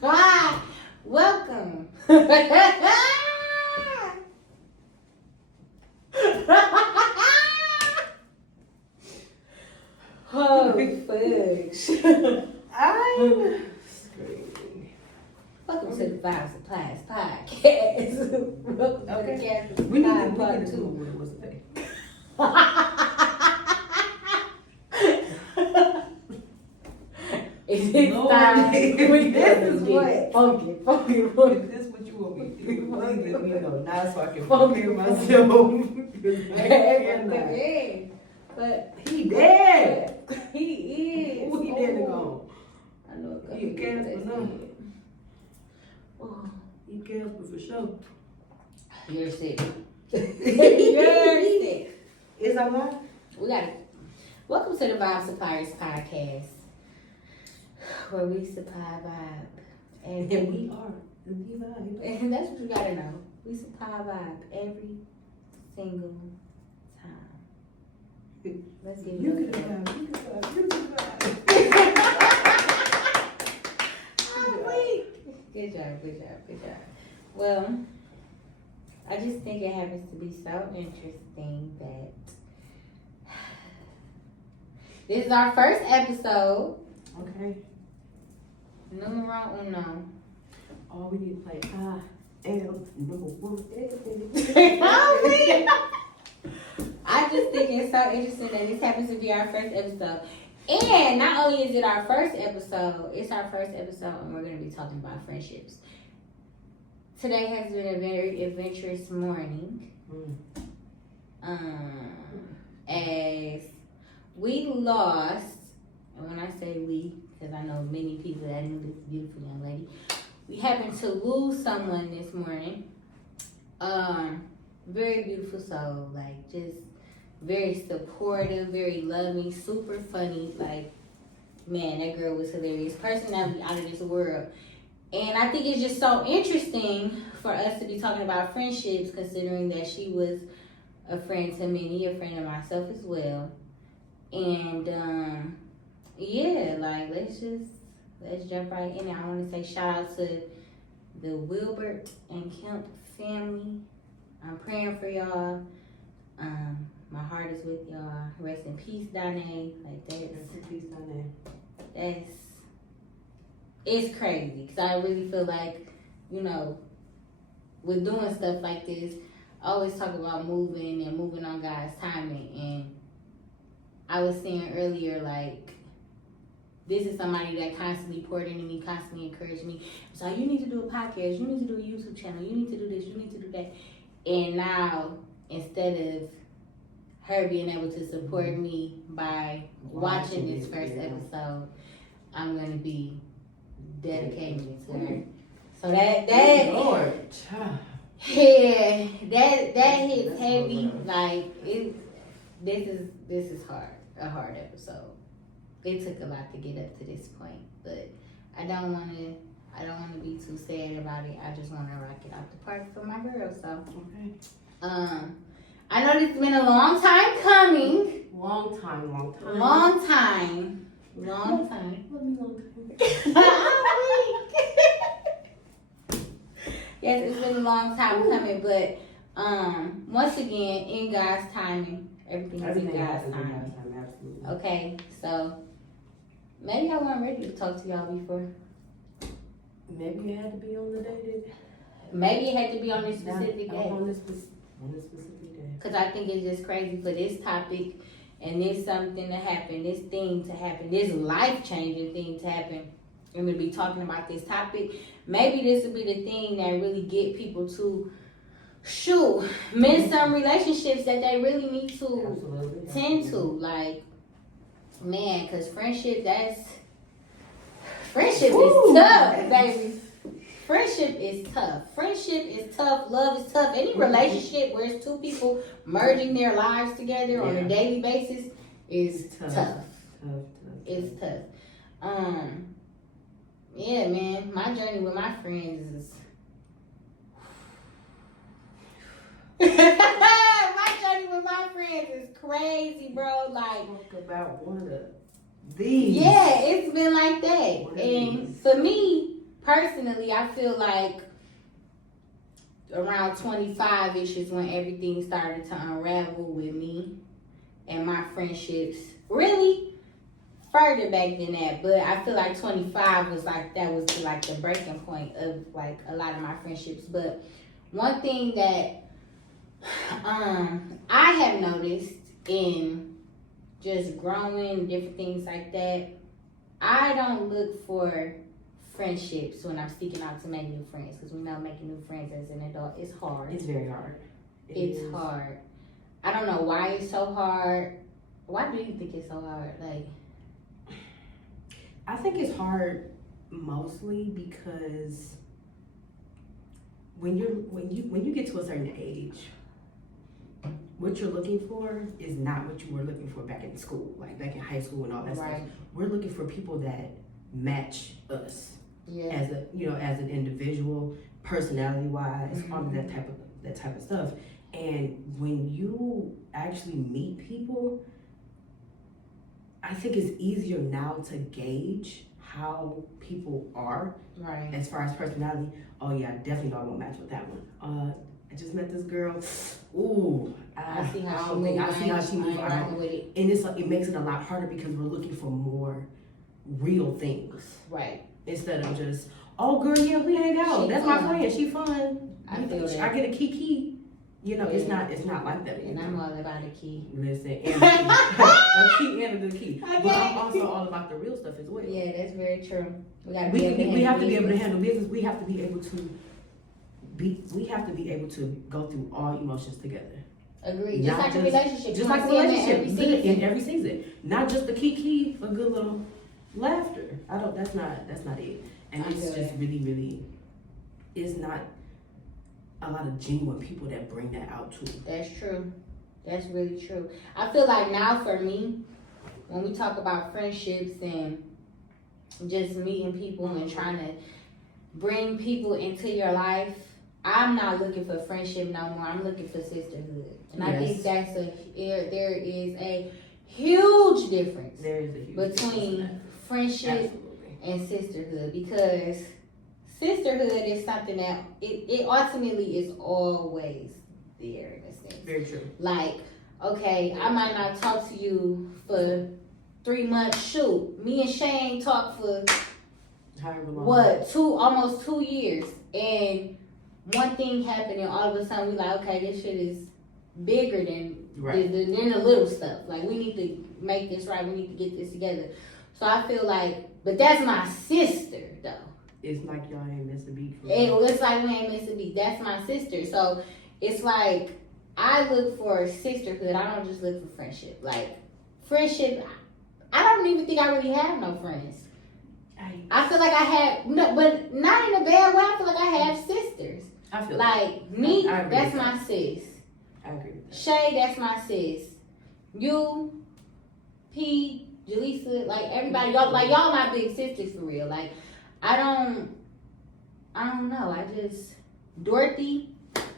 Welcome. Oh, fudge. I'm screaming. Welcome to the Vibe Supplier Podcast. Welcome to the Cast We need to Part do 2. what it was today. Is it Lord, time? this is what? Funky. Is this what you want me to do? Please let me know now so I can prepare myself. Yeah, but He dead. he is. Who he dead to go? I know a couple He a people Casper, that's no. dead. Oh, He Casper for sure. you're sick. You're sick. Is that one? We got it. Welcome to the Vibe Suppliers Podcast, where we supply vibe. And we are the Vibe. And that's what you gotta know. We supply vibe every single time. Let's get You it. can vibe. You can vibe. You can vibe. Good job. Well, I just think it happens to be so interesting that this is our first episode. Okay. Numero uno. All we need to play I am number one. I just think it's so interesting that this happens to be our first episode. And not only is it our first episode, it's our first episode and we're going to be talking about friendships. Today has been a very adventurous morning. As we lost, and when I say we, because I know many people that knew this beautiful young lady, we happened to lose someone this morning. Very beautiful soul, like just very supportive, very loving, super funny. Like, man, that girl was hilarious. Personality out of this world. And I think it's just so interesting for us to be talking about friendships, considering that she was a friend to many, a friend of myself as well. And yeah, like let's jump right in. I want to say shout out to the Wilbert and Kemp family. I'm praying for y'all. My heart is with y'all. Rest in peace, Danae. Like Rest in peace, Danae. It's crazy because I really feel like, you know, with doing stuff like this, I always talk about moving on God's timing. And I was saying earlier, like, this is somebody that constantly poured into me, constantly encouraged me. So you need to do a podcast, you need to do a YouTube channel, you need to do this, you need to do that. And now, instead of her being able to support me by watching this first episode, I'm going to be dedicating it to her. So that Lord. yeah, that hits heavy. Like this is hard, a hard episode. It took a lot to get up to this point, but I don't want to be too sad about it. I just want to rock it out the park for my girl. So Okay. I know this has been a long time coming. Long time. Long time. Yes, it's been a long time coming, but once again, in God's timing, everything is in God's timing. Absolutely. Okay, so maybe I wasn't ready to talk to y'all before. Maybe it had to be on the day Maybe it had to be on this that specific day. on this specific day. Because I think it's just crazy for this topic and this something to happen, this thing to happen, this life-changing thing to happen. And we'll be talking about this topic. Maybe this will be the thing that really get people to mend some relationships that they really need to tend to. Like, man, because friendship is tough, baby. Friendship is tough. Love is tough. Any relationship where it's two people merging their lives together on a daily basis is tough. It's tough. Yeah, man. My journey with my friends is my journey with my friends is crazy, bro. Like, talk about one of these. Yeah, it's been like that. And for me, personally, I feel like around 25-ish is when everything started to unravel with me and my friendships. Really further back than that, but I feel like 25 was like the breaking point of like a lot of my friendships. But one thing that I have noticed in just growing, different things like that, I don't look for friendships when I'm seeking out to make new friends, because we know making new friends as an adult is hard. It's very hard. It's hard. I don't know why it's so hard. Why do you think it's so hard? Like, I think it's hard mostly because when you get to a certain age, what you're looking for is not what you were looking for back in school, like back in high school and all that stuff. We're looking for people that match us as an individual, personality wise, all of that type of stuff. And when you actually meet people, I think it's easier now to gauge how people are as far as personality. Oh yeah, I definitely don't want to match with that one. I just met this girl. Ooh, I see how she moves. And it makes it a lot harder because we're looking for more real things. Right. Instead of just, oh girl, yeah, we hang out. That's my friend. She fun. I get a key. You know, it's not like that anymore. And I'm all about a key. Listen, and a key and a good key. Okay. But I'm also all about the real stuff as well. Yeah, that's very true. We have to be able to handle business. We have to be able to go through all emotions together. Agreed. Just like a relationship. Just like a relationship. In every season. Not just the key for good little laughter. That's not it. And it's just really it's not a lot of genuine people that bring that out too. That's true. That's really true. I feel like now for me, when we talk about friendships and just meeting people and trying to bring people into your life, I'm not looking for friendship no more. I'm looking for sisterhood. And I think there is a huge difference between friendship and sisterhood, because sisterhood is something that it ultimately is always there in a sense. Very true. Like, okay, I might not talk to you for 3 months. Shoot, me and Shane talked for almost 2 years, and one thing happened, and all of a sudden we like, okay, this shit is bigger than the little stuff. Like, we need to make this right. We need to get this together. So I feel like, but that's my sister though. It's like y'all ain't missed a beat. It's like we ain't missed a beat. That's my sister. So it's like I look for sisterhood. I don't just look for friendship. Like friendship, I don't even think I really have no friends. I feel like I have, no, but not in a bad way. I feel like I have sisters. I feel like me. That's my sis. I agree with that. Shay, that's my sis. You, P, Jaleesa, like everybody, y'all my big sisters for real. Like I don't know. Dorothy,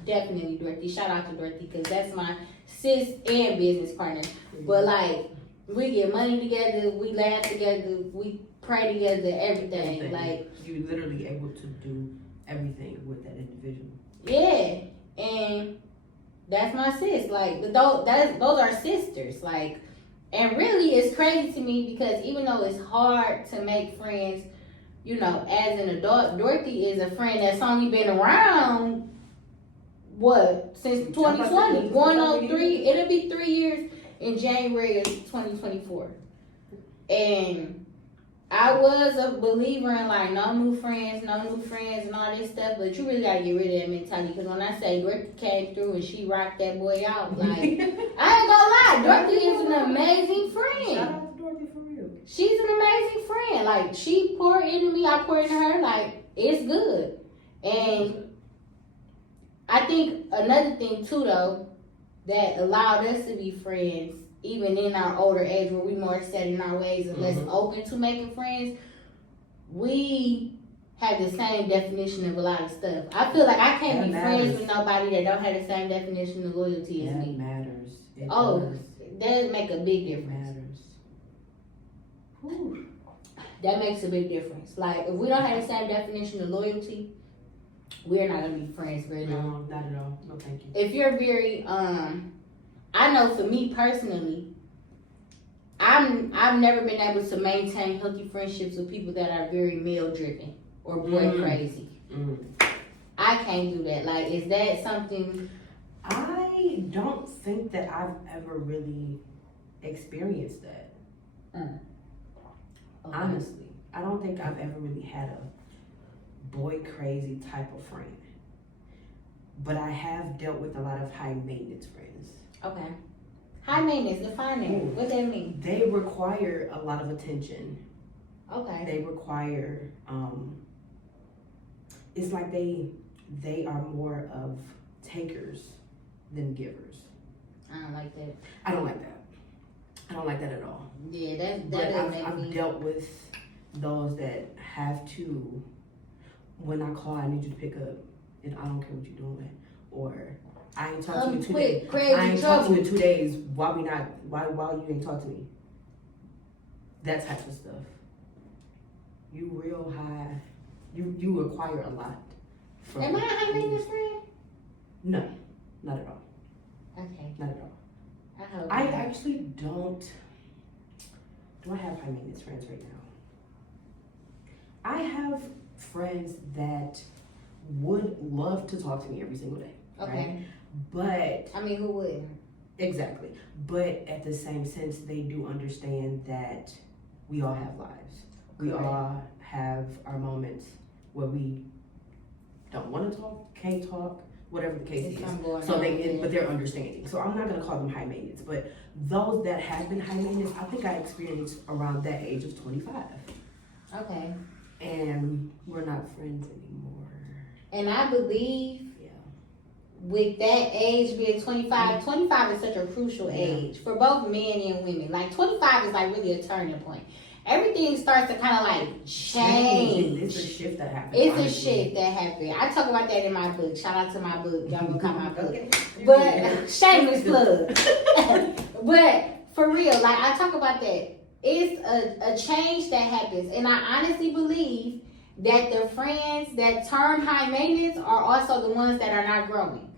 definitely Dorothy. Shout out to Dorothy, because that's my sis and business partner. But like, we get money together, we laugh together, we pray together, everything. Like, you're literally able to do everything with that individual. Yeah, and that's my sis. Like, those are sisters. Like, and really, it's crazy to me because even though it's hard to make friends, you know, as an adult, Dorothy is a friend that's only been around, since 2020. Going on it'll be 3 years in January of 2024. And I was a believer in like no new friends and all this stuff, but you really gotta get rid of that mentality, because when I say Dorothy came through and she rocked that boy out, like, I ain't gonna lie, Dorothy is an amazing friend. Shout out to Dorothy for real. She's an amazing friend. Like, she poured into me, I poured into her. Like, it's good. And I think another thing too, though, that allowed us to be friends, even in our older age where we more set in our ways and less open to making friends, we have the same definition of a lot of stuff. I feel like I can't be friends with nobody that don't have the same definition of loyalty as me. That matters. It does make a big difference. It matters. Whew. that makes a big difference. Like, if we don't have the same definition of loyalty, we're not gonna be friends very long. No, not at all. No, thank you. If you're very, I know for me personally, I've never been able to maintain healthy friendships with people that are very male driven or boy crazy. I can't do that. Like, is that something? I don't think that I've ever really experienced that. Okay. Honestly, I don't think I've ever really had a boy crazy type of friend. But I have dealt with a lot of high maintenance friends. Okay. High maintenance, define that. What that mean? They require a lot of attention. Okay. They require, it's like they are more of takers than givers. I don't like that. I don't like that. I don't like that at all. Yeah, that But doesn't make I've me. dealt with those that have to, when I call, I need you to pick up, and I don't care what you're doing. Or, I ain't talked to you in 2 days. I ain't talked to you in 2 days. Why you ain't talk to me? That type of stuff. You real high. You require a lot. From Am I a high maintenance friend? No, not at all. Okay. Not at all. I hope. I actually don't. Do I have high maintenance friends right now? I have friends that would love to talk to me every single day. Okay. Right? But I mean, who wouldn't? exactly. But at the same sense, they do understand that we all have lives. We Correct. all have our moments where we don't want to talk, can't talk, whatever the case It's is. something going So on, they, yeah. but they're understanding. So I'm not gonna call them high maintenance. But those that have been high maintenance, I think I experienced around that age of 25, Okay. and we're not friends anymore. And I believe Yeah. with that age being 25, 25 is such a crucial age for both men and women. Like 25 is like really a turning point. Everything starts to kind of like change. It's a shift that happens. It's a honestly. shift that happened. I talk about that in my book. Shout out to my book. Y'all go cop my book. Okay. But shameless plug. But for real, like I talk about that. It's a change that happens. And I honestly believe that the friends that turn high maintenance are also the ones that are not growing.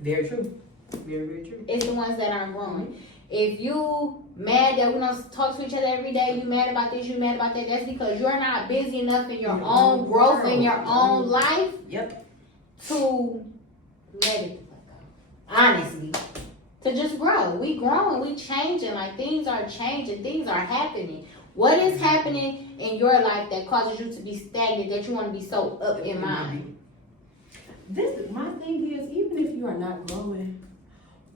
Very true. Very, very true. It's the ones that aren't growing. If you mad that we don't talk to each other every day, you mad about this, you mad about that, that's because you're not busy enough in your own growth, in your own life Yep. to let it go. Honestly. To just grow. We growing, we changing, like things are changing, things are happening. What is happening in your life that causes you to be stagnant, that you want to be so up in mind? My thing is, even if you are not growing,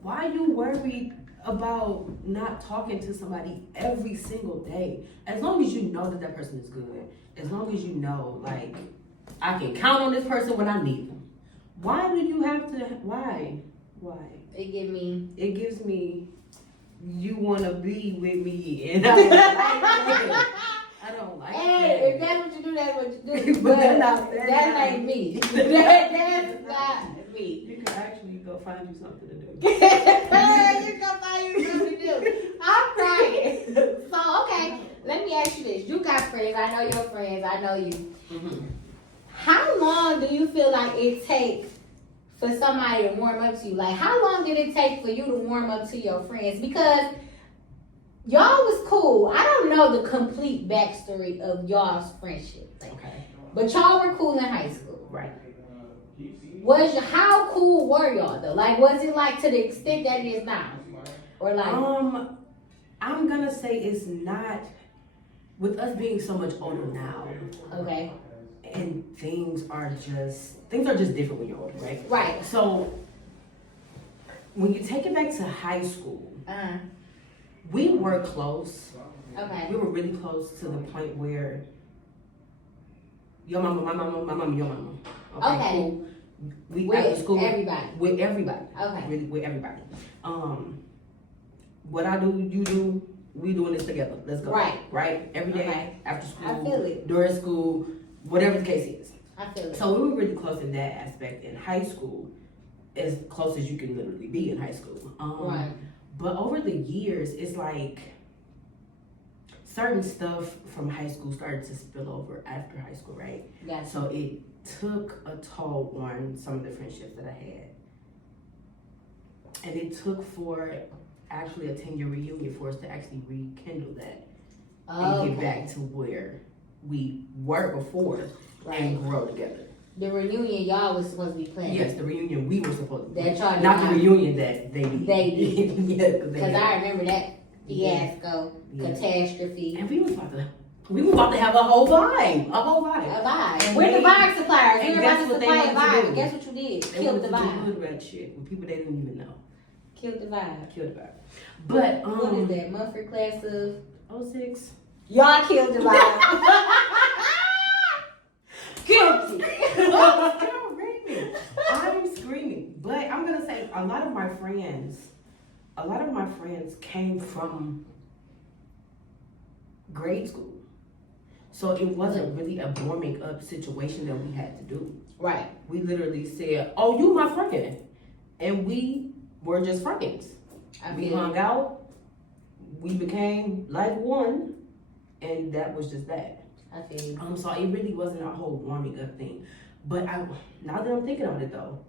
why are you worried about not talking to somebody every single day? As long as you know that that person is good, as long as you know, like, I can count on this person when I need them. Why do you have to? Why? It give me. It gives me. You want to be with me, and I don't like that. I don't like Hey, that. if that's what you do, that's what you do. But that ain't me. That's not me. You can actually go find you something to do. You can find you something to do. I'm crying. So, okay, let me ask you this. You got friends. I know your friends. I know you. Mm-hmm. How long do you feel like it takes for somebody to warm up to you? Like, how long did it take for you to warm up to your friends? Because y'all was cool. I don't know the complete backstory of y'all's friendship. Like, Okay. but y'all were cool in high school. Right. How cool were y'all though? Like, was it like to the extent that it is now? Or like, I'm gonna say it's not, with us being so much older now, okay. and things are just different when you're older, right? Right. So when you take it back to high school, Uh-huh. we were close. Okay. We were really close to the point where your mama, my mama, your mama. Okay. Cool. We With after school everybody. with everybody. Okay. Really, with everybody. What I do, you do, we doing this together. Let's go. Right? Every day, Okay. after school, I feel it. during school, whatever the case is. I feel it. So we were really close in that aspect. In high school, as close as you can literally be in high school. Right. But over the years, it's like certain stuff from high school started to spill over after high school, right? Gotcha. So it took a toll on some of the friendships that I had. And it took for actually a 10-year reunion for us to actually rekindle that and get back to where we were before and grow together. The reunion y'all was supposed to be planning. Yes, the reunion we were supposed to be. That y'all not the reunion that they did. They did. Yeah, because I remember that fiasco, catastrophe. And we was about to have a whole vibe. A vibe. We're the vibe suppliers. We're about to supply a vibe. And guess what you did? Killed the vibe. Hood rat shit with people they didn't even know. Killed the vibe. But what is that? Mumford class of 06. Y'all killed the vibe. Guilty. I'm screaming. But I'm gonna say a lot of my friends came from grade school. So it wasn't really a warming up situation that we had to do. Right. We literally said, "Oh, you my friend," and we were just friends. We hung out. We became like one, and that was just that. I feel you. So it really wasn't a whole warming up thing. But now that I'm thinking about it though,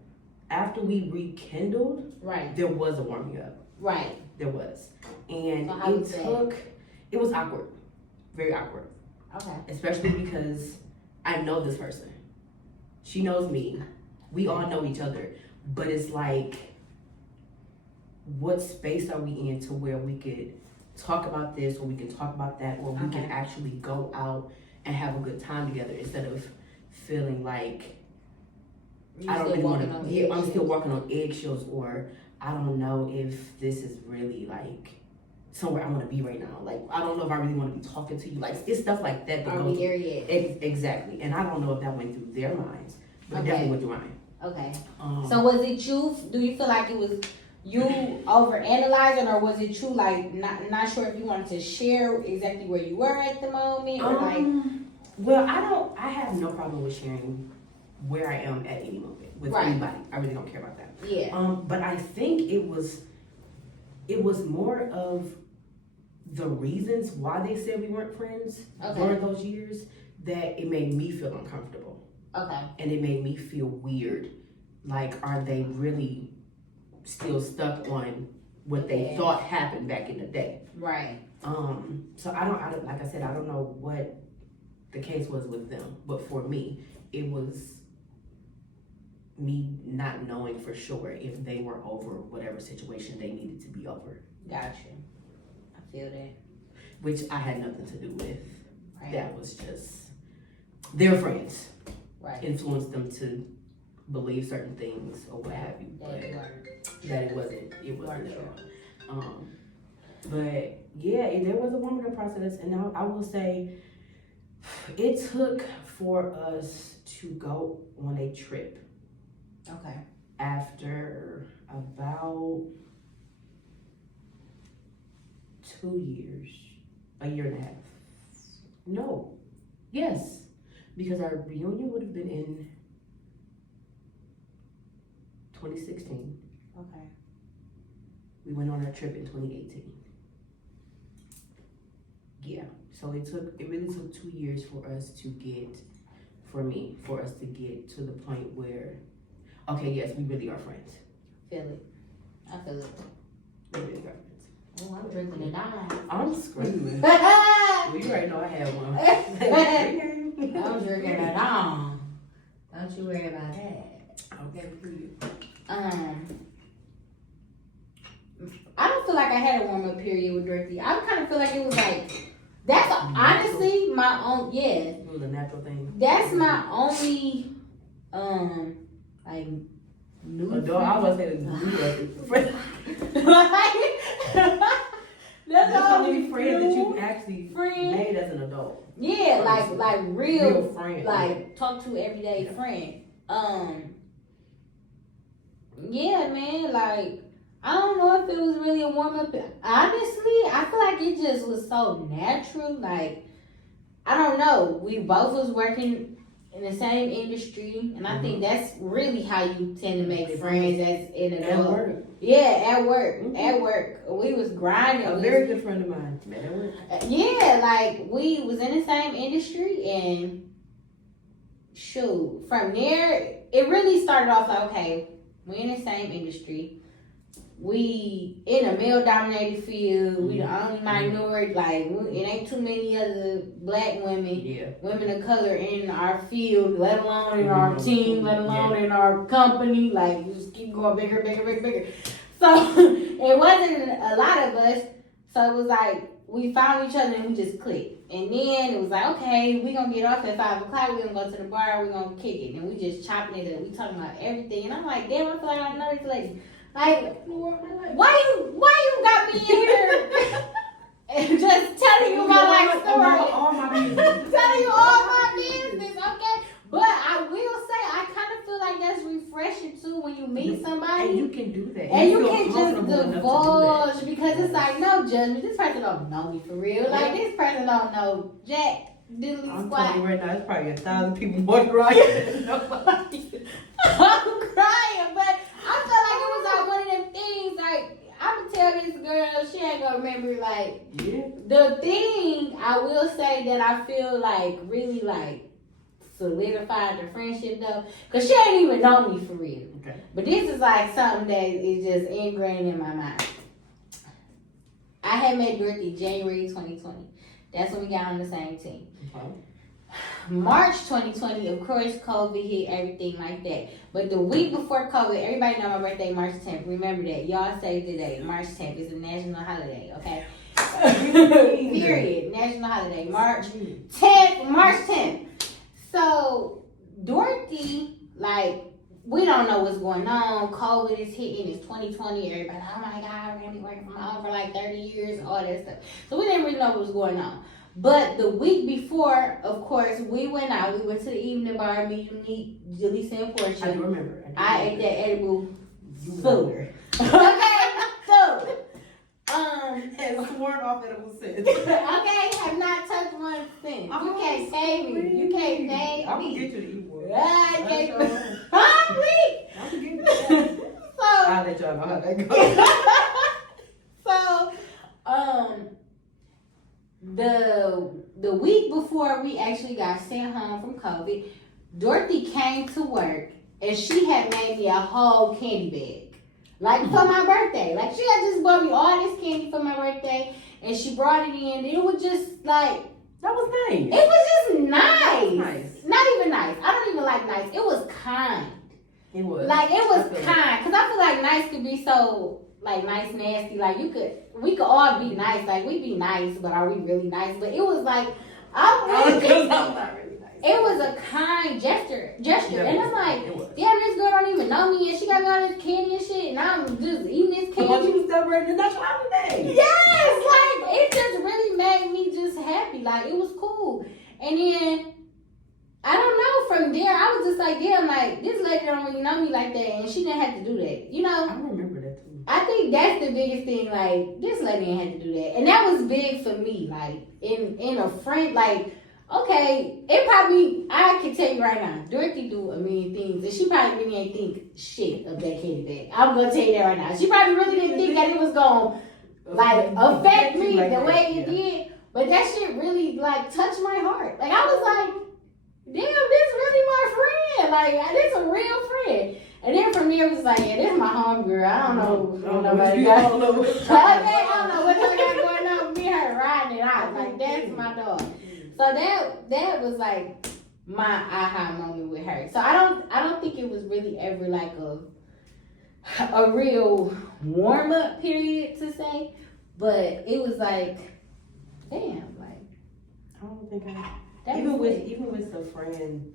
after we rekindled, right, there was a warming up. Right. There was. And so it was awkward. Very awkward. Okay. Especially because I know this person. She knows me. We all know each other. But it's like, what space are we in to where we could talk about this, or we can talk about that, or we can actually go out and have a good time together instead of feeling like I don't really want to. Yeah, I'm still walking on eggshells, or I don't know if this is really like somewhere I want to be right now. Like I don't know if I really want to be talking to you. Like it's stuff like that. Are we there yet? Exactly, and I don't know if that went through their minds, but it definitely went through mine. Okay. So was it you? Do you feel like it was you over analyzing, or was it you like not sure if you wanted to share exactly where you were at the moment, or like? Well, I have no problem with sharing where I am at any moment with anybody. I really don't care about that. Yeah. But I think it was more of the reasons why they said we weren't friends during those years that it made me feel uncomfortable. Okay. And it made me feel weird. Like, are they really still stuck on what they thought happened back in the day? Right. So I don't like I said, I don't know what the case was with them, but for me, it was me not knowing for sure if they were over whatever situation they needed to be over. Gotcha. I feel that. Which I had nothing to do with. Right. That was just their friends. Right. Influenced them to believe certain things or what have you. But that it wasn't at all. But yeah, there was a warming up process, and I will say it took for us to go on a trip. Okay. After about 2 years, a year and a half. No. Yes. Because our reunion would have been in 2016. Okay. We went on our trip in 2018. Yeah. So it really took 2 years for us to get to the point where, okay, yes, we really are friends. Feel it. I feel it. We really are friends. Oh, I'm drinking it down. I'm screaming. Well, you already know I had one. I'm drinking it down. Don't you worry about that. Okay, please. I don't feel like I had a warm up period with Dorothy. I kind of feel like it was like, that's honestly my own, It was a natural thing. That's my only, like, new adult, I was saying friend. That's the only friend that you actually made as an adult. Yeah, like real friend. Like talk to everyday friend. Yeah, man, like I don't know if it was really a warm up. Honestly, I feel like it just was so natural. Like I don't know. We both was working in the same industry, and I think that's really how you tend to make friends as in At adult. work. Yeah, at work. At work. We was grinding. A very good friend of mine met at work. Yeah, like we was in the same industry, and shoot, from there it really started off like, okay, we in the same industry. We in a male-dominated field. We the only minority. Like it ain't too many other black women, women of color in our field, let alone in our team, let alone in our company. Like we just keep going bigger. So it wasn't a lot of us. So it was like we found each other and we just clicked. And then it was like, okay, we gonna get off at 5 o'clock. We gonna go to the bar. We gonna kick it, and we just chopping it up. We talking about everything. And I'm like, damn, I feel like I know this lady. Like, why you got me in here and just telling you my life story? All my business. Telling you all my business, okay? But I will say, I kind of feel like that's refreshing too when you meet somebody. And you can do that. And you can just divulge because it's like, no judgment. This person don't know me for real. Like, this person don't know Jack Diddley I'm Squat. telling you right now, it's probably 1,000 people walking around here. I'm crying, but I felt like it was like one of them things, like, I'm gonna tell this girl, she ain't gonna remember, like, the thing I will say that I feel like really, like, solidified the friendship, though, because she ain't even know me for real. Okay. But this is, like, something that is just ingrained in my mind. I had met Dorothy January 2020. That's when we got on the same team. Okay. March 2020, of course, COVID hit, everything like that. But the week before COVID, everybody know my birthday, March 10th. Remember that. Y'all save the date. March 10th is a national holiday, okay? Period. National holiday. March 10th. So, Dorothy, like, we don't know what's going on. COVID is hitting. It's 2020. Everybody, oh my God, we're going to be working from home for like 30 years, all that stuff. So, we didn't really know what was going on. But the week before, of course, we went out. We went to the evening bar, me, unique, Jaleesa, and Portia. I do remember. I ate that edible food. Okay, food. And sworn off edible since. Okay, have not touched one since. You can't save me. You can't save me. I'm gonna get you to eat one. I can't. I'm gonna get you to So I'll let y'all know how that goes. The week before we actually got sent home from COVID, Dorothy came to work and she had made me a whole candy bag. Like for my birthday. Like she had just bought me all this candy for my birthday and she brought it in. It was just like, that was nice. it was just nice. Nice. Not even nice. I don't even like nice. It was kind. It was. Like it was kind. Cause I feel like nice could be so like nice, nasty. Like we could all be nice. Like we be nice, but are we really nice? But it was like, I'm not really nice. It was a kind gesture. And I'm like, damn, this girl don't even know me, and she got me all this candy and shit, and I'm just eating this candy. But you was celebrating that's your holiday. Yes, like it just really made me just happy. Like it was cool. And then I don't know. From there, I was just like, damn, like this lady don't really know me like that, and she didn't have to do that. You know? I remember that too. I think that's the biggest thing. Like this lady didn't have to do that, and that was big for me. Like in a friend, like. Okay, it probably, I can tell you right now, Dorothy do a million things, and she probably really ain't think shit of that candy bag. I'm going to tell you that right now. She probably really didn't think that it was going to, like, affect me the way it did, but that shit really, like, touched my heart. Like, I was like, damn, this really my friend. Like, this a real friend. And then from there, it was like, yeah, this is my home girl. I don't know nobody got. I don't know what y'all got going on with me and her riding it out. Like, that's my dog. So that was like my aha moment with her. So I don't think it was really ever like a real warm up period to say, but it was like, damn, like I don't think even with a friend,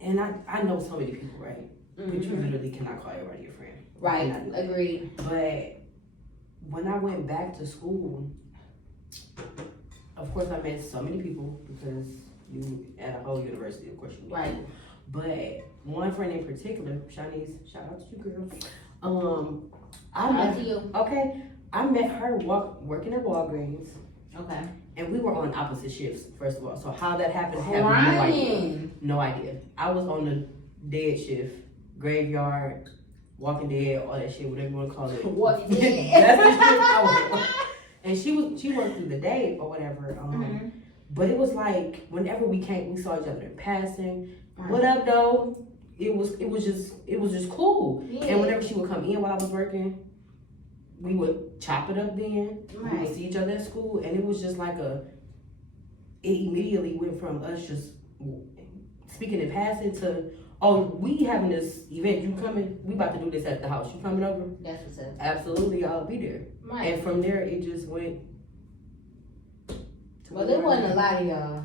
and I know so many people, right? Mm-hmm. But you literally cannot call everybody your friend. Right, agreed. But when I went back to school, of course, I met so many people because you at a whole university, of course, you meet people. But one friend in particular, Shanice, shout out to you, girl. I met her working at Walgreens. Okay. And we were on opposite shifts, first of all. So how that happened, I have no idea. I was on the dead shift, graveyard, walking dead, all that shit, whatever you want to call it. Walking dead. That's the shift I was on. And she worked through the day or whatever. But it was like whenever we saw each other in passing. Right. What up, though? It was just cool. Yeah. And whenever she would come in while I was working, we would chop it up then. Right. We would see each other at school, and it was just like it immediately went from us just speaking in passing to, oh, we having this event, you coming? We about to do this at the house. You coming over? That's what's up. Absolutely, I'll be there. Right. And from there, it just went. Well, there wasn't a lot of y'all.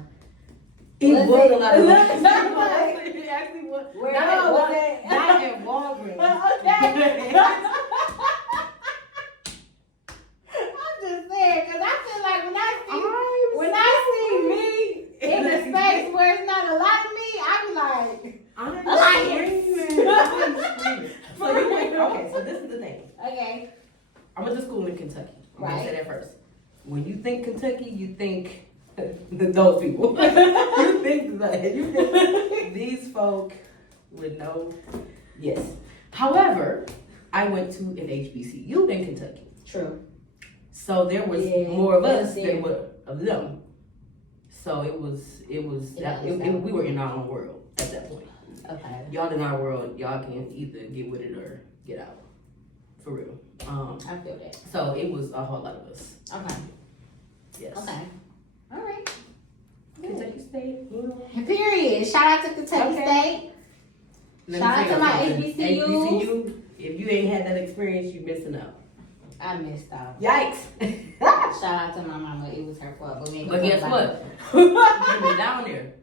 It was a lot of y'all. It actually was. Not at Walgreens. Okay. Because I feel like when I see me in a space where it's not a lot of me, I be like, I'm screaming. So this is the thing. Okay. I went to school in Kentucky. I'm gonna say that first. When you think Kentucky, you think those people. you think these folk would know. Yes. However, I went to an HBCU in Kentucky. True. So there was more of us than of them. So it was we were in our own world at that point. Okay. Y'all in our world, y'all can either get with it or get out. For real. I feel that. So it was a whole lot of us. Okay. Yes. Okay. All right. Kentucky State. Period. Shout out to Kentucky State. Shout out to my HBCUs. If you ain't had that experience, you're missing out. I missed out. Yikes. Shout out to my mama. It was her fault. But guess what? You've been down there.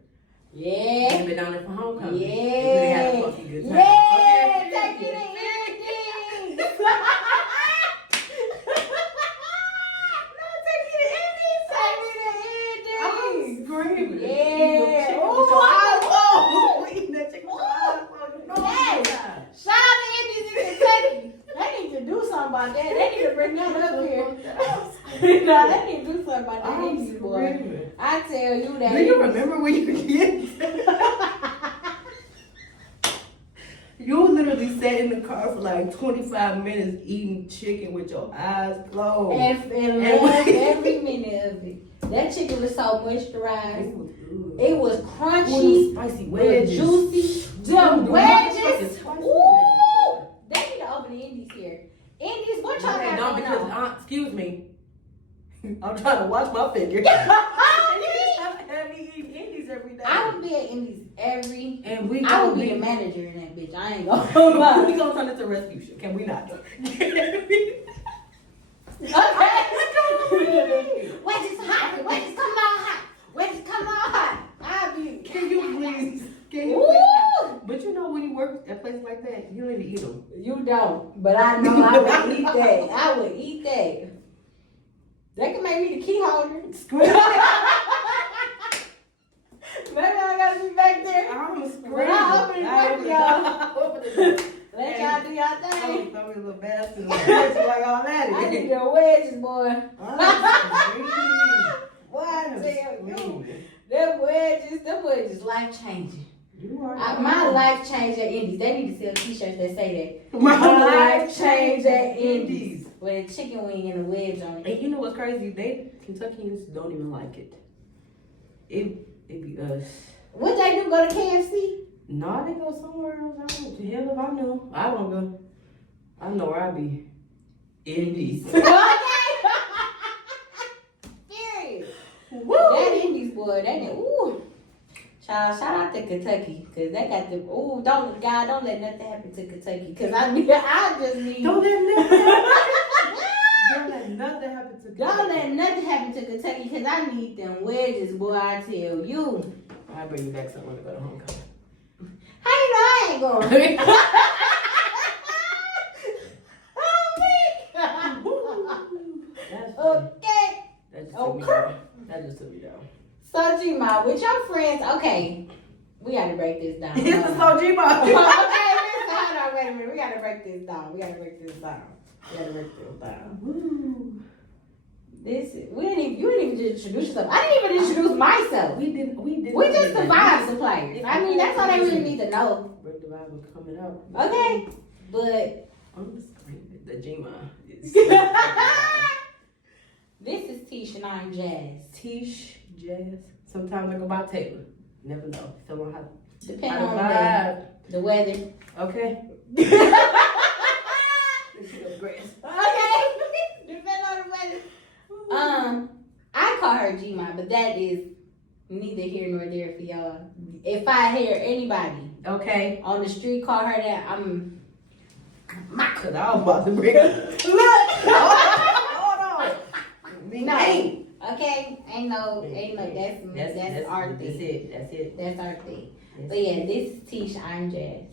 Yeah. You've been down there for homecoming. Yeah. And you didn't have a fucking good time. Yeah. Okay. Take me to anything. No, take me to anything. Take me to anything. I'm screaming. Yeah. Shout out to Indies in Kentucky. They need to do something about that. They need to bring that up here. No, they need to do something about that Indies boy. I tell you that. Do you remember when you could get? You literally sat in the car for like 25 minutes eating chicken with your eyes closed. And loved every minute of it. That chicken was so moisturized. It was crunchy. Spicy wedges. Juicy. The wedges. Ooh. They need to open the Indies here. Indies, what y'all got going on? Excuse me. I'm trying to watch my figure. I eat Indies every day. I would be at Indies every. And I would be the manager in that bitch. I ain't gonna lie. We gonna turn it to Rescution. Can we not? Okay. Wedges hot. Wedges come on hot. Wedges come on hot. I'll be. Can you please? But you know when you work at places like that, you don't need to eat them. You don't. But I know I would eat that. I would eat that. They can make me the key holder. Maybe I gotta be back there. I'm screaming. When I open it up, y'all. Let y'all do y'all thing. Throw me a little basket like all that. I need the wedges, boy. Boy, I tell you, them wedges life changing. My life changed at Indies. They need to sell t-shirts that say that. My life changed at Indies. With a chicken wing and a wedge on it. And you know what's crazy? Kentuckians don't even like it. It be us. What they do? Go to KFC? No, they go somewhere else. I don't know. The hell if I know. I don't go. I know where I be. Indies. Okay. Period. Woo. That Indies boy. Ooh. Child, shout out to Kentucky, cause they got the don't let nothing happen to Kentucky, cause I just need don't let nothing happen to Kentucky, cause I need them wedges, boy. I tell you. I'll bring you back something to go to homecoming. How you know I ain't going? Okay. That just took me down. So G-Ma, with your friends, okay, we gotta break this down. It's the slow G-Ma. Okay, hold on, wait a minute. We gotta break this down. You didn't even introduce yourself. I didn't even introduce myself. We did. We're just the vibe suppliers. I mean, that's all they really need to know. The vibe was coming out. Okay, but I'm just screaming. The Gma is. This is Tish and I'm Jazz. Tish, Jazz. Sometimes I go by Taylor. Never know. Still on how. Depending How on the weather. Okay. Okay. Depending on the weather. I call her Gma, but that is neither here nor there for y'all. If I hear anybody on the street call her that, I'm Cause I was about to bring up. look. Hold on. No. Okay, ain't no. That's our thing. That's it. That's our thing. But yeah, this is Tish. I'm Jazz.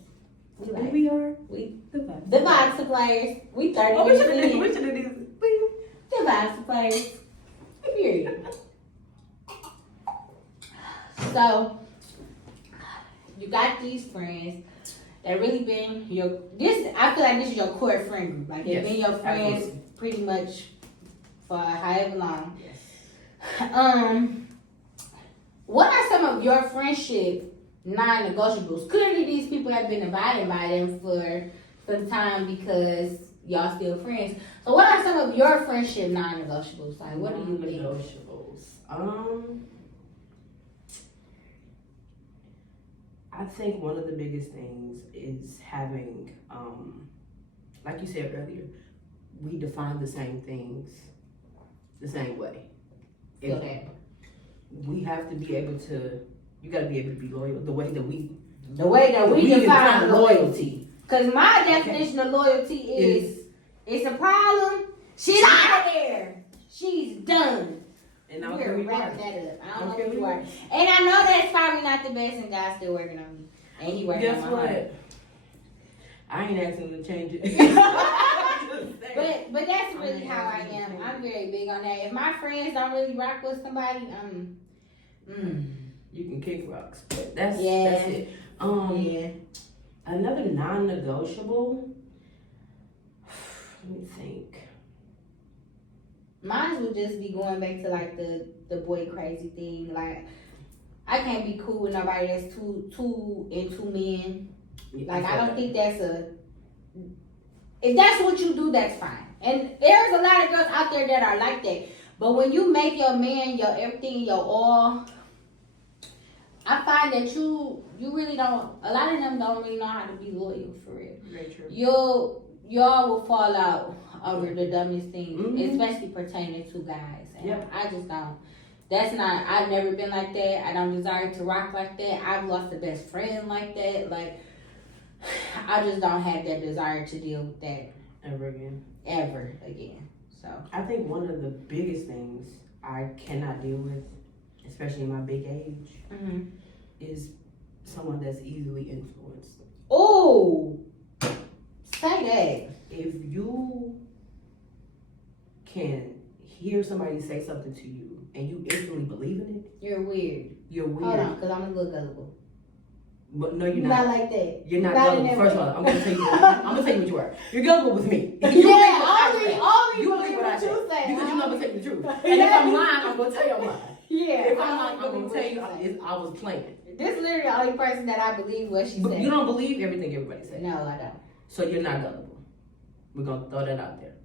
We are the Vibe Suppliers. We 30 Oh, we minutes should in. have did The Vibe Suppliers. Period. So you got these friends that really been I feel like this is your core friend group. Like they've been your friends absolutely. pretty much for however long. Yes. What are some of your friendship non-negotiables? Clearly these people have been invited by them for some time because y'all still friends. So what are some of your friendship non-negotiables? Like what do you think? Non-negotiables. I think one of the biggest things is having, like you said earlier, we define the same things the same way. We have to be able to, you gotta be able to be loyal the way that we define loyalty. Because my definition of loyalty is, it's a problem, she's out of there. She's done. And I'm We're wrapping that up. I don't know who you are. Guess And I know that's probably not the best, and God's still working on me. And he working on my heart. I ain't asking him to change it. But that's really how I am. I'm very big on that. If my friends don't really rock with somebody, you can kick rocks. But that's it. Another non-negotiable. Let me think. Mine would just be going back to like the boy crazy thing. Like I can't be cool with nobody that's two men. Like I don't think that's if that's what you do, that's fine. And there's a lot of girls out there that are like that. But when you make your man your everything, your all, I find that you really don't. A lot of them don't really know how to be loyal for real. Very true. Y'all will fall out over the dumbest things, especially pertaining to guys. And I just don't. That's not. I've never been like that. I don't desire to rock like that. I've lost a best friend like that. Like I just don't have that desire to deal with that ever again. So I think one of the biggest things I cannot deal with, especially in my big age, is someone that's easily influenced. Oh, say that. If you can hear somebody say something to you and you instantly believe in it, you're weird. You're weird. Hold on, because I'm a little gullible. But no, you're not. Not like that. You're not gullible. First of all, I'm gonna tell you. What you are. You're gullible with me. Only you believe what you say because you know I'm gonna tell you the truth. And if I'm lying, I'm gonna tell you I'm lying. Yeah. If I'm lying, I'm gonna tell you I was playing. This is literally the only person that I believe what she But said. you don't believe everything everybody says. No, I don't. So you're not gullible. We're gonna throw that out there.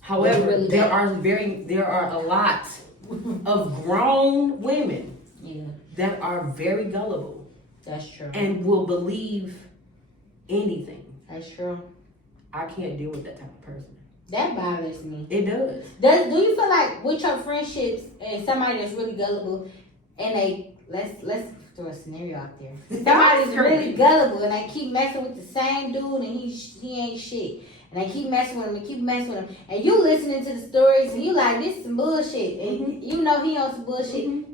However, really there are a lot of grown women that are very gullible. That's true. And will believe anything. That's true. I can't deal with that type of person. That bothers me. It does. Do you feel like with your friendships and somebody that's really gullible and they let's throw a scenario out there. Somebody's really gullible and they keep messing with the same dude and he ain't shit. And they keep messing with him and you listening to the stories and you like this is some bullshit. And you know he on some bullshit.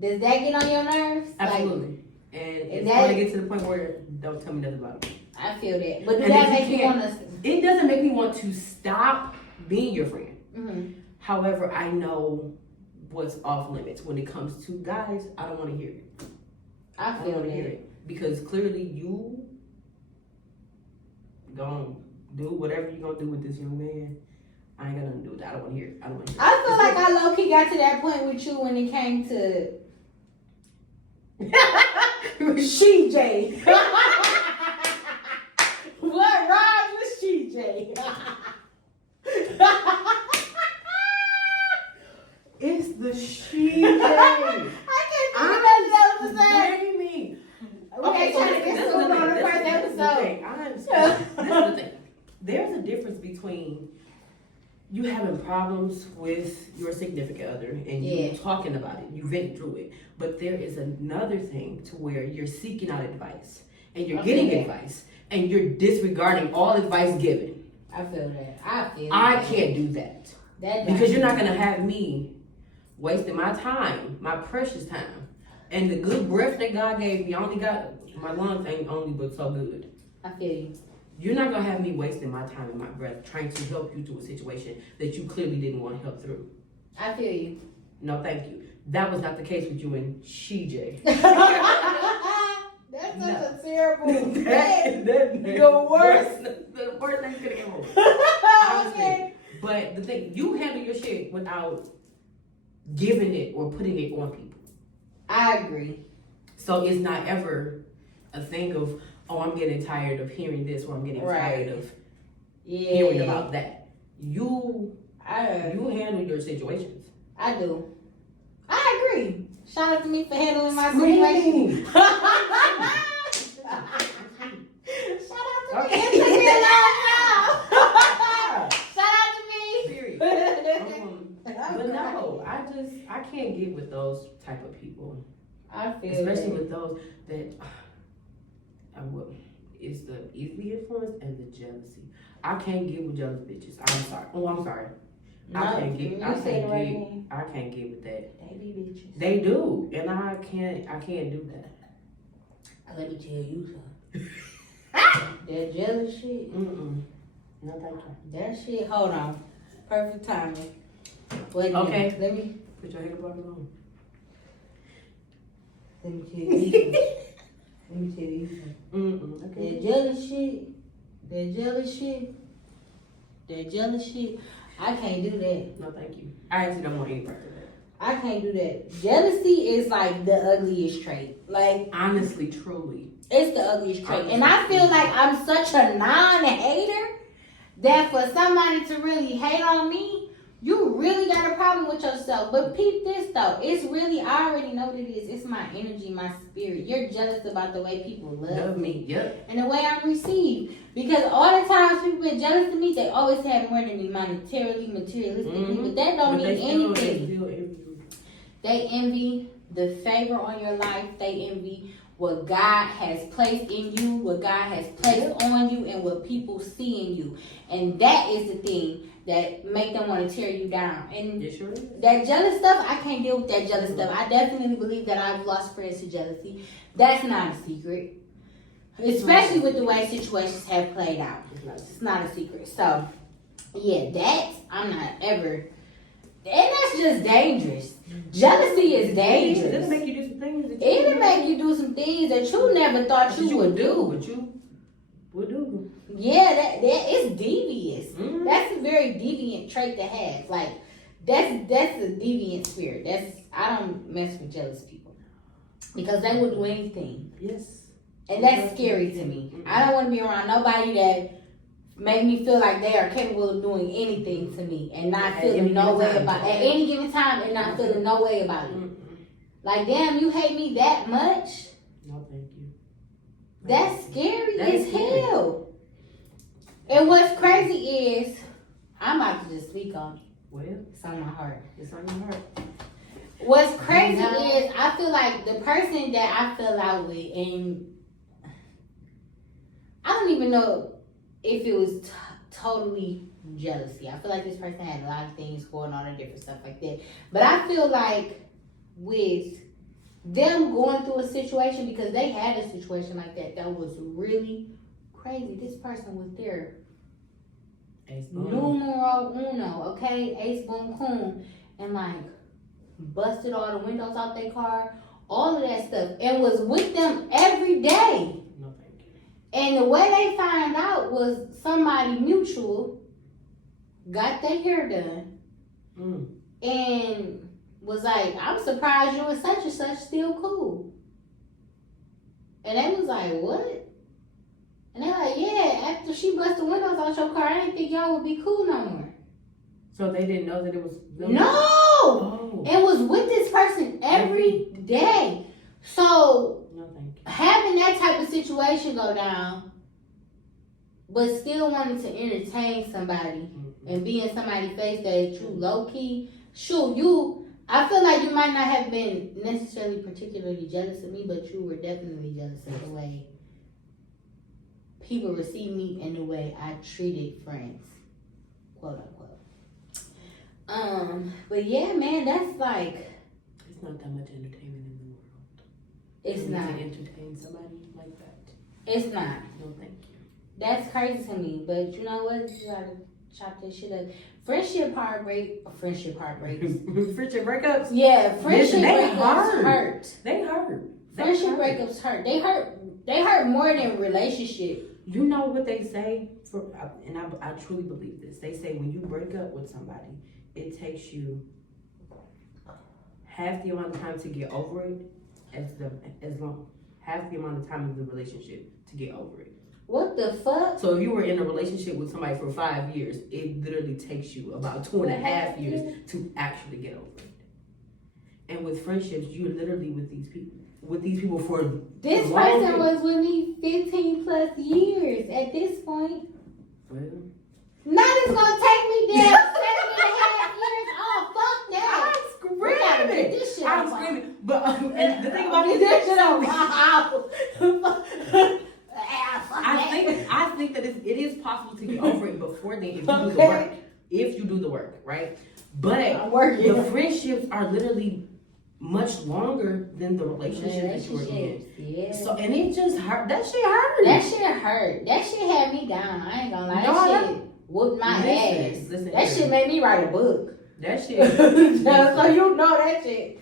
Does that get on your nerves? Absolutely. And it's going to get to the point where don't tell me nothing about it. I feel that. But does that make you want to... It doesn't make me want to stop being your friend. However, I know what's off limits. When it comes to guys, I don't want to hear it. I don't want to hear it. Because clearly you going to do whatever you're going to do with this young man. I ain't got nothing to do with that. I don't want to hear it. I feel like I low-key got to that point with you when it came to CJ. What rhymes with CJ? It's the CJ. I can't think of nothing else to say. Me. Okay, trying to get someone on the first episode. I understand. This is the thing. There's a difference between you having problems with your significant other and you talking about it, you vent through it. But there is another thing to where you're seeking out advice and you're getting advice and you're disregarding all advice given. I feel that. I can't do that. Because you're not going to have me wasting my time, my precious time. And the good breath that God gave me, I only got, my lungs ain't only but so good. I feel you. You're not going to have me wasting my time and my breath trying to help you through a situation that you clearly didn't want to help through. I feel you. No, thank you. That was not the case with you and CJ. That's such a terrible thing. The worst. The worst thing you could have ever. Okay. But the thing, you handle your shit without giving it or putting it on people. I agree. So it's not ever a thing of, oh, I'm getting tired of hearing this or I'm getting tired of hearing about that. You handle your situations. I do. I agree. Shout out to me for handling my situation. Shout out to me. It took me a long time. Shout out to me. Period. But no, I can't get with those type of people. I feel especially with those that is the easily influenced and the jealousy. I can't get with jealous bitches. I'm sorry. Oh, I'm sorry. No, I can't get with that. They be bitches. They do, and I can't do that. Let me tell you something. That jealous shit. No, thank you. That shit. Hold on. Perfect timing. Wait okay. Let me put your hair block on. Let me tell you. Let me tell you something. Okay. That jealous shit. I can't do that. No, thank you. I actually don't want any part of that. I can't do that. Jealousy is like the ugliest trait. Like, honestly, truly. It's the ugliest trait. And I feel like I'm such a non-hater that for somebody to really hate on me, you really got a problem with yourself. But peep this though. It's really, I already know what it is. It's my energy, my spirit. You're jealous about the way people love me. Yep. And the way I'm received. Because all the times people been jealous of me, they always have more than me monetarily, materialistically. But that don't mean anything. They envy the favor on your life. They envy what God has placed in you, what God has placed on you, and what people see in you. And that is the thing that make them want to tear you down. And that jealous stuff, I can't deal with that jealous stuff. I definitely believe that I've lost friends to jealousy. That's not a secret. Especially with the way situations have played out. It's not a secret. So, yeah, that, I'm not ever. And that's just dangerous. Jealousy is dangerous. It'll make you do some things. It'll make you do some things that you never thought you would do. But you would do. Yeah, that is devious. Mm-hmm. That's a very deviant trait to have. Like, that's a deviant spirit. I don't mess with jealous people because they will do anything. Yes. And that's scary to me. Mm-hmm. I don't want to be around nobody that make me feel like they are capable of doing anything to me and not feeling no way about it. At any given time and not feeling no way about it. Mm-hmm. Like, damn, you hate me that much? No, thank you. That's scary as hell. And what's crazy is, I'm about to just speak on it. Well, it's on my heart. It's on your heart. What's crazy is, I feel like the person that I fell out with, and I don't even know if it was totally jealousy. I feel like this person had a lot of things going on and different stuff like that. But I feel like with them going through a situation, because they had a situation like that was really crazy. This person was there. Numero uno, okay? Ace boom coon. And like busted all the windows out their car. All of that stuff. And was with them every day. No, thank you. And the way they found out was somebody mutual got their hair done, and was like, I'm surprised you and such still cool. And they was like, what? And they're like, yeah, after she busted the windows out your car, I didn't think y'all would be cool no more. So they didn't know that it was... No! Oh. It was with this person every day. So, having that type of situation go down, but still wanting to entertain somebody and be in somebody's face that is true low-key, I feel like you might not have been necessarily particularly jealous of me, but you were definitely jealous of the way people receive me and the way I treated friends, quote unquote. But yeah, man, that's like... It's not that much entertainment in the world. It's not. To entertain somebody like that. It's not. No, thank you. That's crazy to me, but you know what? You gotta chop this shit up. Friendship breakups. Friendship breakups? Yeah, friendship breakups hurt. They hurt. Friendship breakups hurt. They hurt more than relationship. You know what they say? And I truly believe this. They say when you break up with somebody, it takes you half the amount of time to get over it half the amount of time of the relationship to get over it. What the fuck? So if you were in a relationship with somebody for 5 years, it literally takes you about 2.5 years to actually get over it. And with friendships, you're literally with these people for this person was with me 15 plus years at this point. Well, now it's gonna take me down 7.5 years. Oh, fuck that. I'm screaming. I'm screaming. But and the thing about it is that shit on I think that it is possible to get over it before then if you do the work. If you do the work, right? But the friendships are literally much longer than the relationship that you were in. Yeah. So and it just hurt. That shit hurt. That shit had me down. I ain't gonna lie. That shit whooped my ass. That shit made me write a book. That shit. So you know that shit.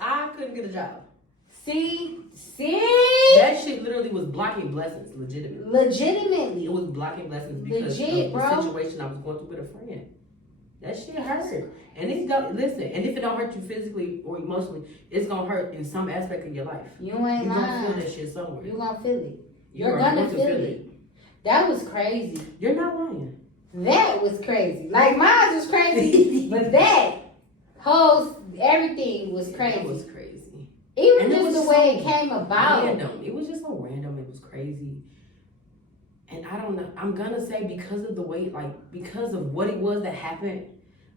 I couldn't get a job. See? That shit literally was blocking blessings, legitimately. It was blocking blessings because of the situation I was going through with a friend. That shit hurt. And it's gonna, listen, and if it don't hurt you physically or emotionally, it's gonna hurt in some aspect of your life. You ain't lying. You're gonna feel that shit somewhere. You're gonna feel it. You're gonna feel it. That was crazy. You're not lying. That was crazy. Like mine was crazy, but everything was crazy. It was crazy. Even just the way it came about. Random. It was just so random. It was crazy. And I don't know. I'm gonna say because of the way, because of what it was that happened,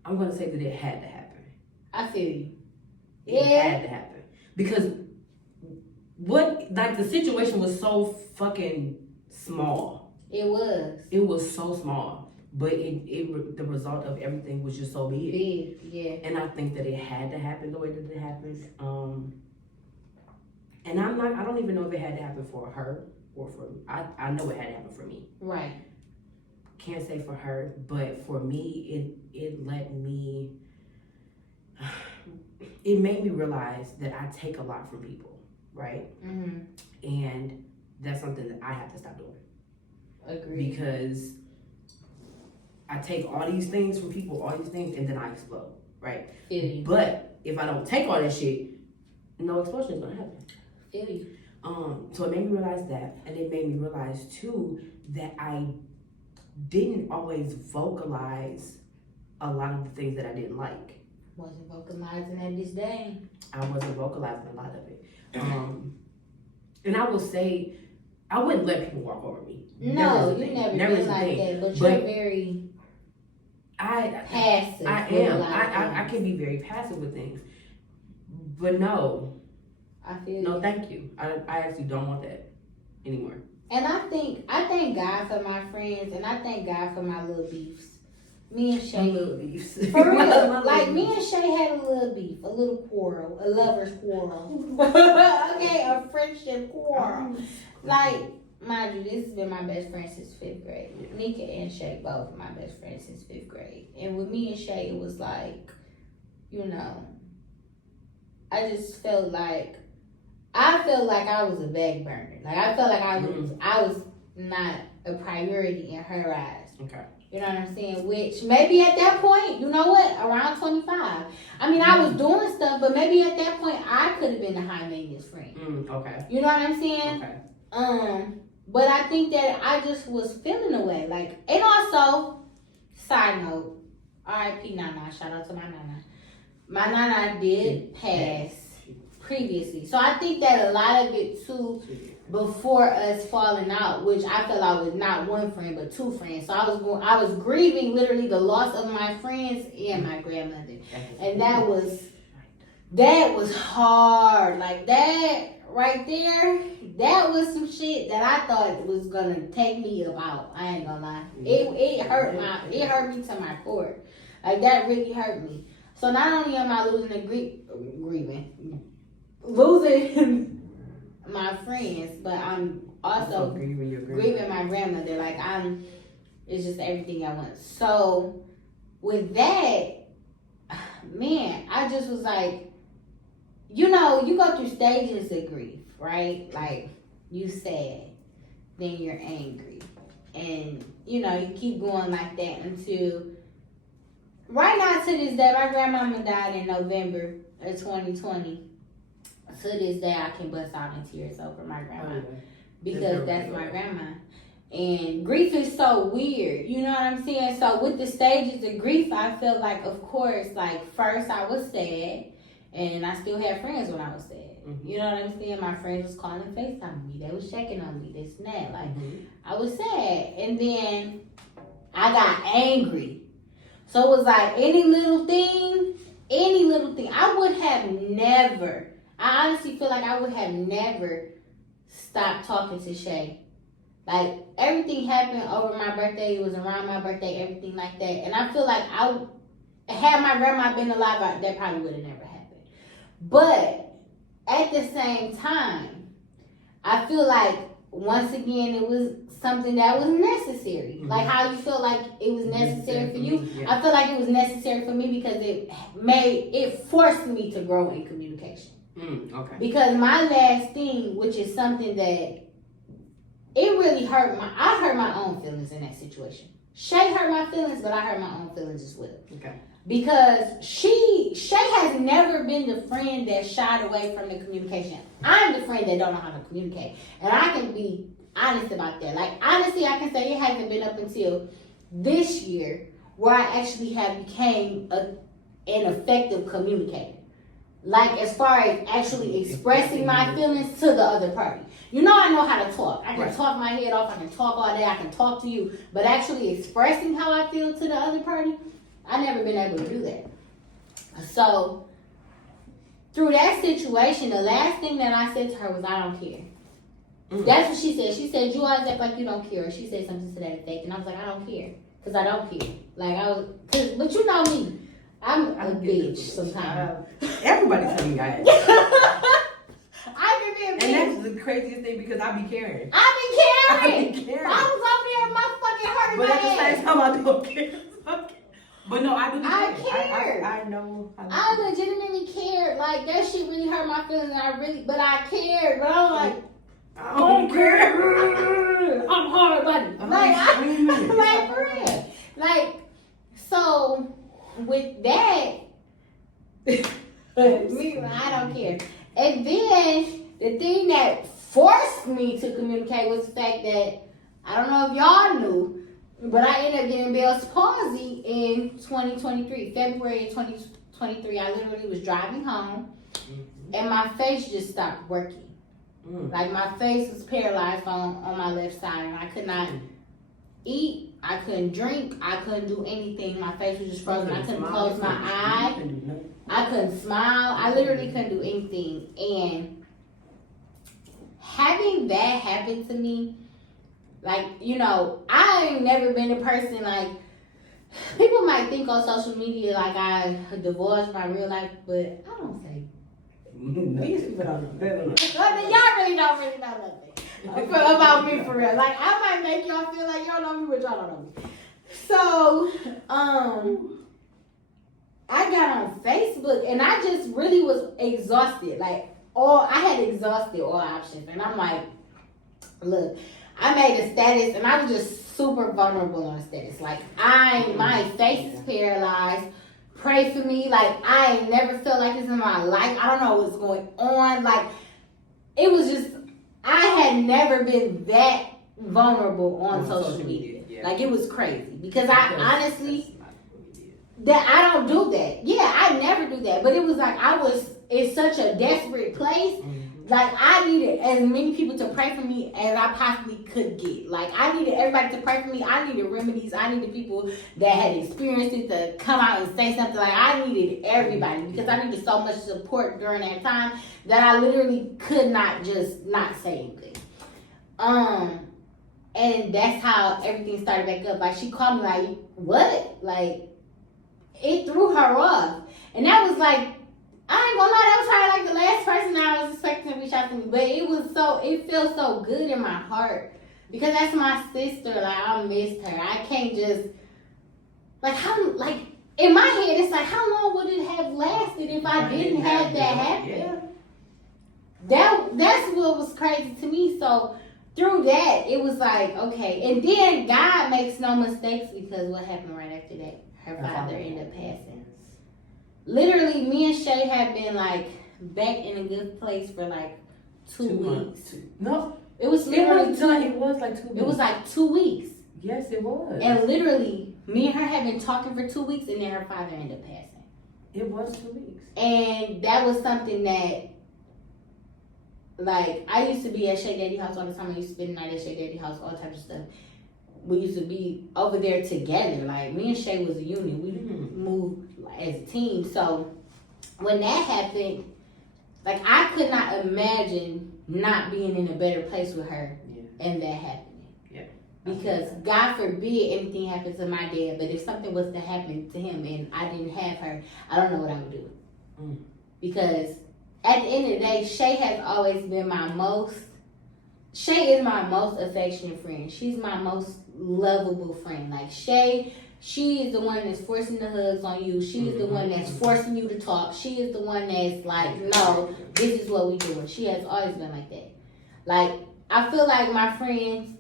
I'm gonna say that it had to happen. I feel you. It had to happen. Because the situation was so fucking small. It was. It was so small. But the result of everything was just so big. Yeah. And I think that it had to happen the way that it happened. And I don't even know if it had to happen for her or for me. I know it had to happen for me. Right. Can't say for her, but for me, it made me realize that I take a lot from people, right? Mm-hmm. And that's something that I have to stop doing. Agreed. Because I take all these things from people, and then I explode, right? But if I don't take all that shit, no explosion is gonna happen. So it made me realize that, and it made me realize too that I didn't always vocalize a lot of the things that I didn't like. Wasn't vocalizing at this day. I wasn't vocalizing a lot of it. And I will say, I wouldn't let people walk over me. No, you never been like that, but you're very passive. I am. I can be very passive with things. But no. I feel no, thank you. I actually don't want that anymore. And I thank God for my friends, and I thank God for my little beefs. Me and Shay. Little beefs. For real. Like, me and Shay had a little beef, a little quarrel, a lover's quarrel. Okay, a friendship quarrel. Like, mind you, this has been my best friend since 5th grade. Yeah. Nika and Shay both my best friends since 5th grade. And with me and Shay, it was like, I just felt like I was a back burner. Like, I felt like I was not a priority in her eyes. Okay. You know what I'm saying? Which maybe at that point, you know what? Around 25. I mean, I was doing stuff, but maybe at that point I could have been a high maintenance friend. Okay. You know what I'm saying? Okay. But I think that I just was feeling away. Like, and also, side note, R.I.P. Nana. Shout out to my Nana. My Nana did pass previously. So I think that a lot of it too, before us falling out, which I felt I was not one friend but two friends. So I was grieving literally the loss of my friends and my grandmother, and that was hard. Like that right there, that was some shit that I thought was gonna take me about. I ain't gonna lie, it hurt me to my core. Like that really hurt me. So not only am I losing my friends, but I'm also grieving my grandmother. Like it's just everything I want. So with that, man, I just was like, you know, you go through stages of grief, right? Like you sad, then you're angry, and you know you keep going like that until right now. To this day, my grandmama died in November of 2020. To this day, I can bust out in tears over my grandma because that's my grandma. And grief is so weird, you know what I'm saying? So with the stages of grief, I felt like, of course, like first I was sad, and I still had friends when I was sad. Mm-hmm. You know what I'm saying? My friends was calling FaceTime me. They was checking on me, this and that. Like, I was sad. And then I got angry. So it was like any little thing, I would have never, I honestly feel like I would have never stopped talking to Shay. Like, everything happened over my birthday. It was around my birthday, everything like that. And I feel like had my grandma been alive, that probably would have never happened. But at the same time, I feel like, once again, it was something that was necessary. Mm-hmm. Like how you feel like it was necessary for you. Yeah. I feel like it was necessary for me because it forced me to grow in communication. Okay. Because my last thing, which is something that it really I hurt my own feelings in that situation. Shay hurt my feelings, but I hurt my own feelings as well. Okay. Because Shay has never been the friend that shied away from the communication. I'm the friend that don't know how to communicate. And I can be honest about that. Like, honestly, I can say it hasn't been up until this year where I actually have became an effective communicator. Like, as far as actually expressing my feelings to the other party. You know, I know how to talk. I can talk my head off. I can talk all day. I can talk to you. But actually expressing how I feel to the other party, I've never been able to do that. So, through that situation, the last thing that I said to her was, I don't care. Mm-hmm. That's what she said. She said, you always act like you don't care. She said something to that effect. And I was like, I don't care. Because I don't care. Like, but you know me. I'm a bitch sometimes. Everybody's telling me I am. I can be a bitch. And that's the craziest thing because I be caring. I was over there with my fucking heart in my head. But at the same time, I don't care. But no, I do care. I care. I know. I legitimately cared. Like, that shit really hurt my feelings. But I cared. But I'm like, I don't care. I'm hard, buddy. Like, for real. Like, so, with that, I don't care. And then, the thing that forced me to communicate was the fact that, I don't know if y'all knew, but I ended up getting Bell's palsy in 2023. February of 2023, I literally was driving home, and my face just stopped working. Like, my face was paralyzed on my left side, and I could not eat, I couldn't drink, I couldn't do anything. My face was just frozen. I couldn't close my eye. I couldn't smile. I literally couldn't do anything. And having that happen to me, like, you know, I ain't never been a person, like, people might think on social media like I divorced my real life, but I don't say. These people don't know. Y'all really don't know nothing about me for real. Like, I might make y'all feel like y'all know me, but y'all don't know me. So, I got on Facebook and I just really was exhausted. Like, I had exhausted all options. And I'm like, look, I made a status and I was just super vulnerable on a status. Like my face is paralyzed. Pray for me. Like I ain't never felt like this in my life. I don't know what's going on. Like it was just, I had never been that vulnerable on social media. Yeah. Like it was crazy because I honestly, that I don't do that. Yeah, I never do that. But it was like I was in such a desperate place. Mm-hmm. Like I needed as many people to pray for me as I possibly could get. Like I needed everybody to pray for me. I needed remedies. I needed people that had experienced it to come out and say something. Like I needed everybody because I needed so much support during that time that I literally could not just not say anything. And that's how everything started back up. Like she called me like, what? Like it threw her off. And that was like, I ain't gonna lie, that was probably like the last person I was expecting to reach out to me. But it feels so good in my heart. Because that's my sister. Like, I missed her. I can't just, in my head, it's like, how long would it have lasted if I didn't have that happen? Yeah. That's what was crazy to me. So, through that, it was like, okay. And then God makes no mistakes because what happened right after that? Her father ended up passing. Literally, me and Shay had been like back in a good place for like 2 weeks. No, it was literally it was like 2 weeks. It was like 2 weeks. Yes, it was. And literally, me and her had been talking for 2 weeks, and then her father ended up passing. It was 2 weeks. And that was something that, like, I used to be at Shay Daddy house all the time. I used to spend the night at Shay Daddy house, all types of stuff. We used to be over there together. Like, me and Shay was a union. We moved as a team. So, when that happened, like, I could not imagine not being in a better place with her and that happening. Yeah. Because, God forbid anything happened to my dad, but if something was to happen to him and I didn't have her, I don't know what I would do. Because, at the end of the day, Shay has always been Shay is my most affectionate friend. She's my most lovable friend. Like Shay, she is the one that's forcing the hugs on you. She is the one that's forcing you to talk. She is the one that's like, no, this is what we do. She has always been like that. Like, I feel like my friends,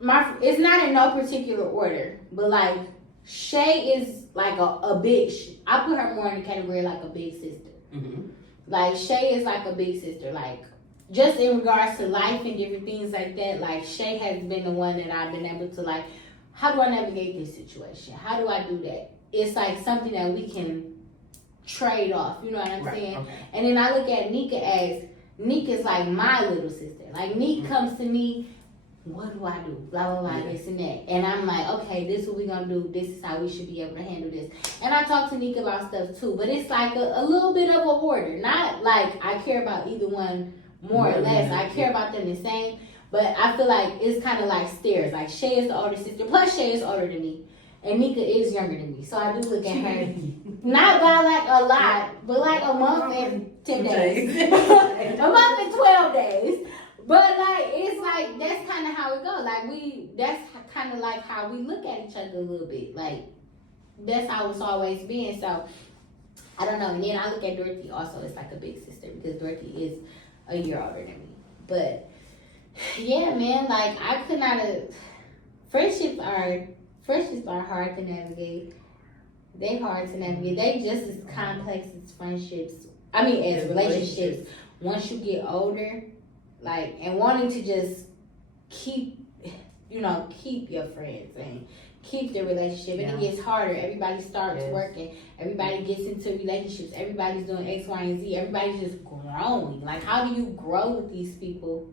it's not in no particular order, but like Shay is like a big, I put her more in the category like a big sister. Mm-hmm. Like Shay is like a big sister. Like, just in regards to life and different things like that, like Shay has been the one that I've been able to like, how do I navigate this situation? How do I do that? It's like something that we can trade off, you know what I'm saying? Okay. And then I look at Nika as, Nika's like my little sister. Like Nika comes to me, what do I do? Blah, blah, blah, this and that. And I'm like, okay, this is what we're going to do. This is how we should be able to handle this. And I talk to Nika about stuff too, but it's like a little bit of a order. Not like I care about either one more or less. I care about them the same, but I feel like it's kind of like stairs. Like Shay is the older sister, plus Shay is older than me, and Nika is younger than me. So I do look at her, not by like a lot, but like a month and 10 days, a month and 12 days. But like it's like that's kind of how it goes. Like that's kind of like how we look at each other a little bit. Like that's how it's always been. So I don't know. And then I look at Dorothy also. It's like a big sister because Dorothy is a year older than me. But yeah, man, like I could not have. Friendships are hard to navigate. They hard to navigate. They just as complex as friendships. I mean, as relationships. Once you get older, like, and wanting to just keep your friends and keep the relationship, and it gets harder. Everybody starts working. Everybody gets into relationships. Everybody's doing X, Y, and Z. Everybody's just growing. Like, how do you grow with these people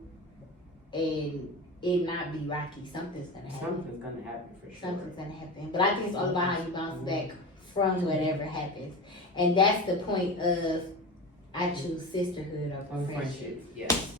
and it not be rocky? Something's gonna happen. Something's gonna happen for sure. Something's gonna happen. But I think it's all about how you bounce back from whatever happens, and that's the point of I choose sisterhood over friendship. Yes.